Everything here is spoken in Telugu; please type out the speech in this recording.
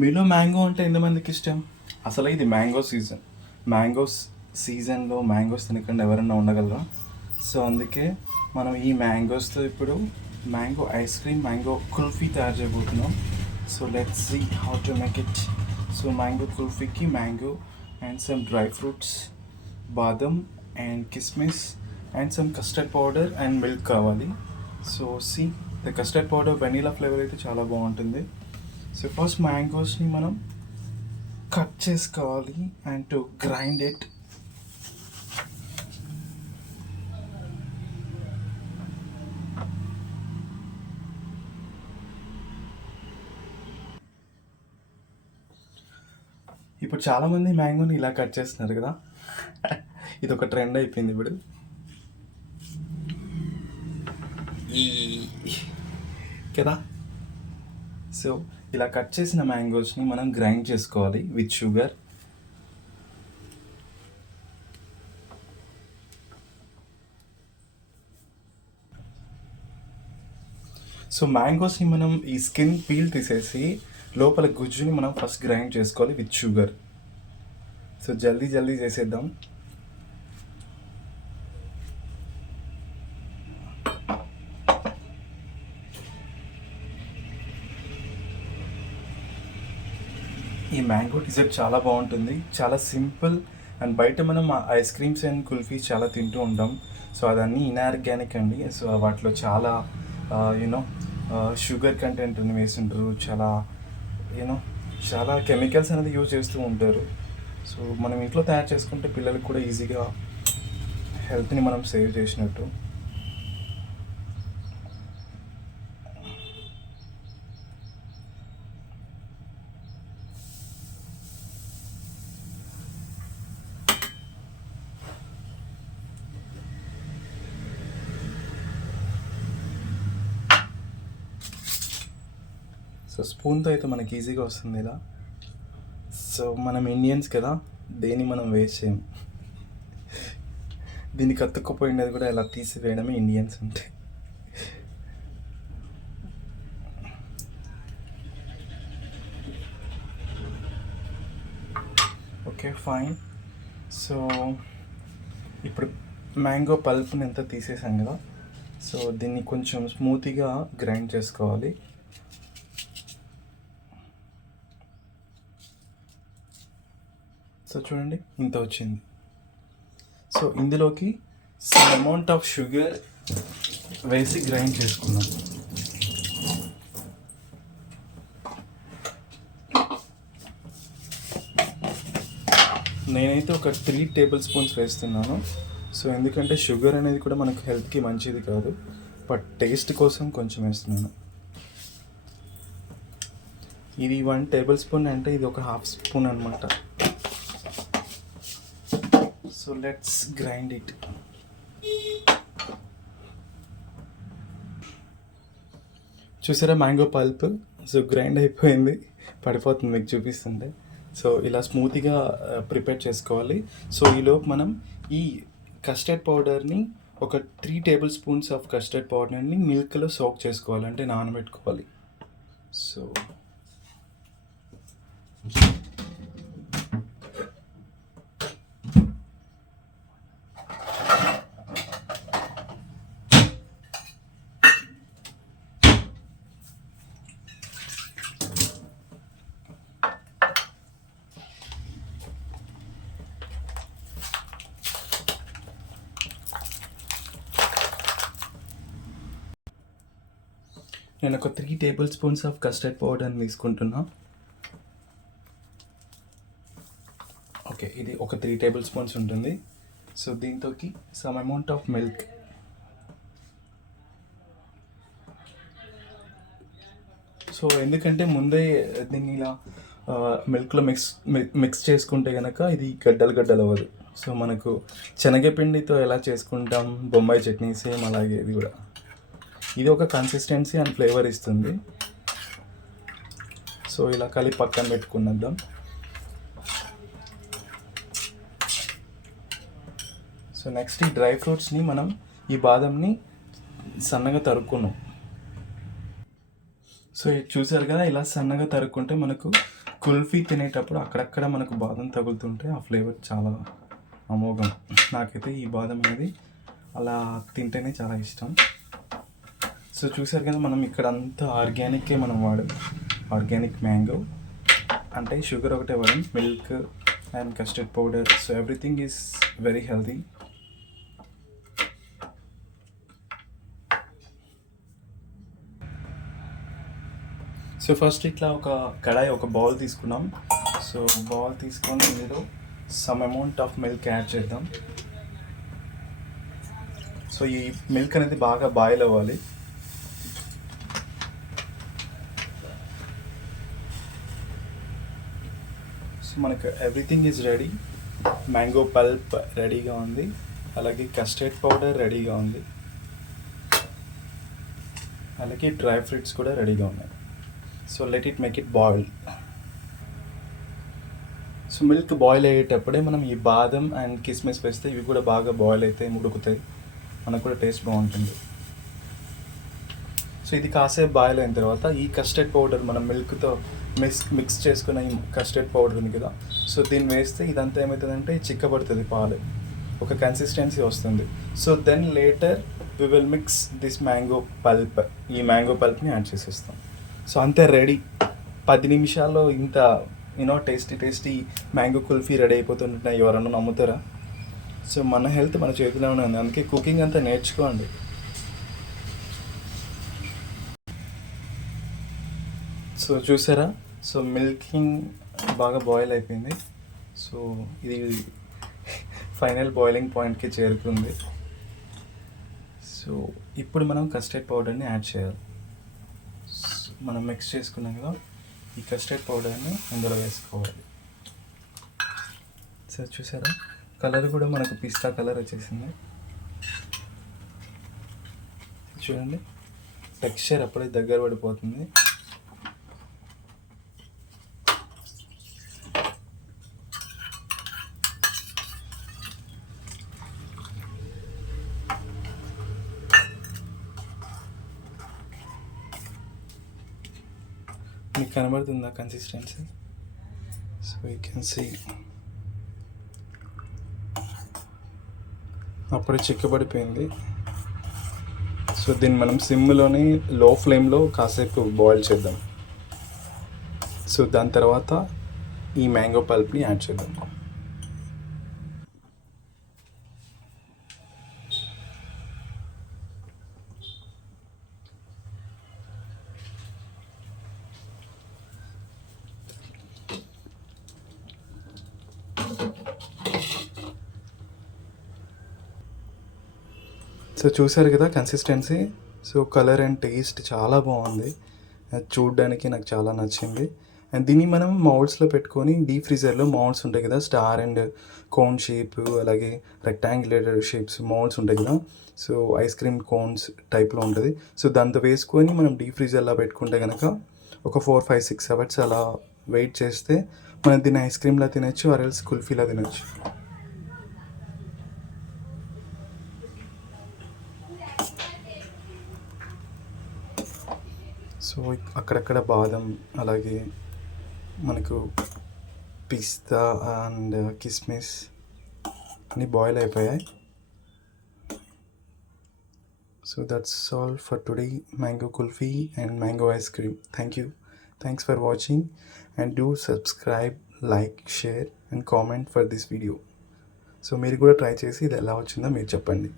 మీలో మ్యాంగో అంటే ఎంతమందికి ఇష్టం? అసలు ఇది మ్యాంగో సీజన్. మ్యాంగోస్ సీజన్లో మ్యాంగోస్ తినకుండా ఎవరన్నా ఉండగలరా? సో అందుకే మనం ఈ మ్యాంగోస్తో ఇప్పుడు mango ice cream mango kulfi తయారు చేయబోతున్నాం. So let's see how to make it. So mango కుల్ఫీకి mango and some dry fruits badam and kismis and some custard powder and milk కావాలి. So see the custard powder vanilla flavour అయితే చాలా బాగుంటుంది. సో ఫస్ట్ మ్యాంగోస్ని మనం కట్ చేసుకోవాలి అండ్ టు గ్రైండ్ ఇట్ ఇప్పుడు చాలామంది మ్యాంగోని ఇలా కట్ చేస్తున్నారు కదా. ఇది ఒక ట్రెండ్ అయిపోయింది ఇప్పుడు. ఈ కదా? సో ఇలా కట్ చేసిన మ్యాంగోస్ని మనం గ్రైండ్ చేసుకోవాలి విత్ షుగర్. సో మ్యాంగోస్ని మనం ఈ స్కిన్ పీల్ తీసేసి లోపల గుజ్జుని మనం ఫస్ట్ గ్రైండ్ చేసుకోవాలి విత్ షుగర్. సో జల్దీ జల్దీ చేసేద్దాం. ఈ మ్యాంగో డిజర్ట్ చాలా బాగుంటుంది. చాలా సింపుల్ అండ్ బయట మనం ఐస్ క్రీమ్స్ అండ్ కుల్ఫీస్ చాలా తింటూ ఉంటాం. సో అదన్నీ ఇన్ఆర్గానిక్ అండి. సో వాటిలో చాలా యూనో షుగర్ కంటెంట్ అని వేస్తుంటారు చాలా యూనో చాలా కెమికల్స్ అనేది యూజ్ చేస్తూ ఉంటారు. సో మనం ఇంట్లో తయారు చేసుకుంటే పిల్లలకు కూడా ఈజీగా హెల్త్ని మనం సేవ్ చేసినట్టు. సో స్పూన్తో అయితే మనకి ఈజీగా వస్తుంది ఇలా. సో మనం ఇండియన్స్ కదా దేన్ని మనం వేస్ట్ చేయం? దీనికి అతుక్కుపోయినది కూడా ఇలా తీసివేయడమే ఇండియన్స్ ఉంటాయి ఓకే ఫైన్ సో ఇప్పుడు మ్యాంగో పల్ప్ని ఎంత తీసేసాం కదా సో దీన్ని కొంచెం స్మూతీగా గ్రైండ్ చేసుకోవాలి. చూడండి. ఇంత వచ్చింది. సో ఇందులోకి సమ్ అమౌంట్ ఆఫ్ షుగర్ వేసి గ్రైండ్ చేసుకున్నాం నేనైతే ఒక త్రీ టేబుల్ స్పూన్స్ వేస్తున్నాను. సో ఎందుకంటే షుగర్ అనేది కూడా మనకు హెల్త్కి మంచిది కాదు. బట్ టేస్ట్ కోసం కొంచెం వేస్తున్నాను. ఇది వన్ టేబుల్ స్పూన్ అంటే ఇది ఒక హాఫ్ స్పూన్ అనమాట సో లెట్స్ గ్రైండ్ ఇట్ చూసారా మ్యాంగో పల్ప్? సో గ్రైండ్ అయిపోయింది. పడిపోతుంది మీకు చూపిస్తుంటే. సో ఇలా స్మూత్గా ప్రిపేర్ చేసుకోవాలి. సో ఈలోపు మనం ఈ కస్టర్డ్ పౌడర్ని ఒక three tablespoons of custard పౌడర్ని మిల్క్లో సోక్ చేసుకోవాలి. అంటే నానబెట్టుకోవాలి. సో నేను ఒక three tablespoons of custard పౌడర్ని తీసుకుంటున్నా. ఓకే ఇది ఒక త్రీ టేబుల్ స్పూన్స్ ఉంటుంది. So దీంతోకి some amount of milk so ఎందుకంటే ముందే దీన్ని ఇలా మిల్క్లో మిక్స్ మిక్స్ చేసుకుంటే కనుక ఇది గడ్డలు గడ్డలు అవ్వదు. సో మనకు శనగపిండితో ఎలా చేసుకుంటాం బొంబాయి చట్నీ సేమ్ అలాగే ఇది కూడా. ఇది ఒక కన్సిస్టెన్సీ అండ్ ఫ్లేవర్ ఇస్తుంది. సో ఇలా కలిపి పక్కన పెట్టుకున్నద్దాం సో నెక్స్ట్ ఈ డ్రై ఫ్రూట్స్ని మనం ఈ బాదంని సన్నగా తరుక్కున్నాం. సో ఇది చూసారు కదా ఇలా సన్నగా తరుక్కుంటే మనకు కుల్ఫీ తినేటప్పుడు అక్కడక్కడ మనకు బాదం తగులుతుంటే ఆ ఫ్లేవర్ చాలా అమోఘం. నాకైతే ఈ బాదం అనేది అలా తింటేనే చాలా ఇష్టం. సో చూసారు కదా మనం ఇక్కడ అంతా ఆర్గానిక్కే మనం వాడు ఆర్గానిక్ మ్యాంగో అంటే షుగర్ ఒకటే వాడం milk and custard powder. So everything is very healthy. So first ఇట్లా ఒక కడాయి ఒక బౌల్ తీసుకున్నాం. సో బౌల్ తీసుకొని ఇందులో some amount of milk add చేద్దాం. సో ఈ మిల్క్ అనేది బాగా బాయిల్ అవ్వాలి. సో మనకు everything is ready mango pulp రెడీగా ఉంది. అలాగే కస్టర్డ్ పౌడర్ రెడీగా ఉంది. అలాగే డ్రై ఫ్రూట్స్ కూడా రెడీగా ఉన్నాయి. So let it make it boil so milk boil అయ్యేటప్పుడే మనం ఈ బాదం అండ్ కిస్మిస్ వేస్తే ఇవి కూడా బాగా బాయిల్ అవుతాయి ఉడుకుతాయి మనకు కూడా టేస్ట్ బాగుంటుంది. సో ఇది కాసేపు బాయిల్ అయిన తర్వాత ఈ కస్టర్డ్ పౌడర్ మనం మిల్క్తో మిక్స్ మిక్స్ చేసుకున్న ఈ కస్టర్డ్ పౌడర్ ఉంది కదా సో దీన్ని వేస్తే ఇదంతా ఏమవుతుందంటే చిక్కబడుతుంది పాలు. ఒక కన్సిస్టెన్సీ వస్తుంది. So then later we will mix this mango pulp ఈ మ్యాంగో పల్ప్ని యాడ్ చేసేస్తాం. సో అంతే రెడీ పది నిమిషాల్లో ఇంత you know tasty tasty mango kulfi ready అయిపోతుంటున్నాయి ఎవరన్నా నమ్ముతారా? సో మన హెల్త్ మన చేతిలోనే ఉంది. అందుకే కుకింగ్ అంతా నేర్చుకోండి. సో చూసారా? సో మిల్కింగ్ బాగా బాయిల్ అయిపోయింది. సో ఇది ఫైనల్ బాయిలింగ్ పాయింట్కి చేరుకుంది. సో ఇప్పుడు మనం కస్టర్డ్ పౌడర్ని యాడ్ చేయాలి. సో మనం మిక్స్ చేసుకున్నాం కదా ఈ కస్టర్డ్ పౌడర్ని అందులో వేసుకోవాలి. సో చూసారా? కలర్ కూడా మనకు పిస్తా కలర్ వచ్చేసింది. చూడండి. టెక్స్చర్ అప్పుడే దగ్గర పడిపోతుంది. మీకు కనబడుతుందా consistency so you can see అప్పుడే చిక్కబడిపోయింది. సో దీన్ని మనం సిమ్లోని లో ఫ్లేమ్లో కాసేపు బాయిల్ చేద్దాం. సో దాని తర్వాత ఈ మ్యాంగో పల్ప్ని యాడ్ చేద్దాం. సో చూసారు కదా consistency so colour and taste చాలా బాగుంది. చూడడానికి నాకు చాలా నచ్చింది. అండ్ దీన్ని మనం మౌల్డ్స్లో పెట్టుకొని డీప్ ఫ్రీజర్లో మౌల్డ్స్ ఉంటాయి కదా స్టార్ అండ్ కోన్ షేప్ అలాగే రెక్టాంగులర్ షేప్స్ మౌల్డ్స్ ఉంటాయి కదా. సో ఐస్ క్రీమ్ కోన్స్ టైప్లో ఉంటుంది. సో దాంతో వేసుకొని మనం డీప్ ఫ్రీజర్లో పెట్టుకుంటే కనుక ఒక ఫోర్ ఫైవ్ సిక్స్ అవర్స్ అలా వెయిట్ చేస్తే మనం దీన్ని ఐస్ క్రీమ్లా తినచ్చు ఆర్ఎల్స్ కుల్ఫీలా తినచ్చు. సో అక్కడక్కడ బాదం అలాగే మనకు పిస్తా అండ్ కిస్మిస్ అన్నీ బాయిల్ అయిపోయాయి. So that's all for today mango kulfi and mango ice cream thank you thanks for watching and do subscribe like share and comment for this video so మీరు కూడా ట్రై చేసి ఇది ఎలా వచ్చిందో మీరు చెప్పండి.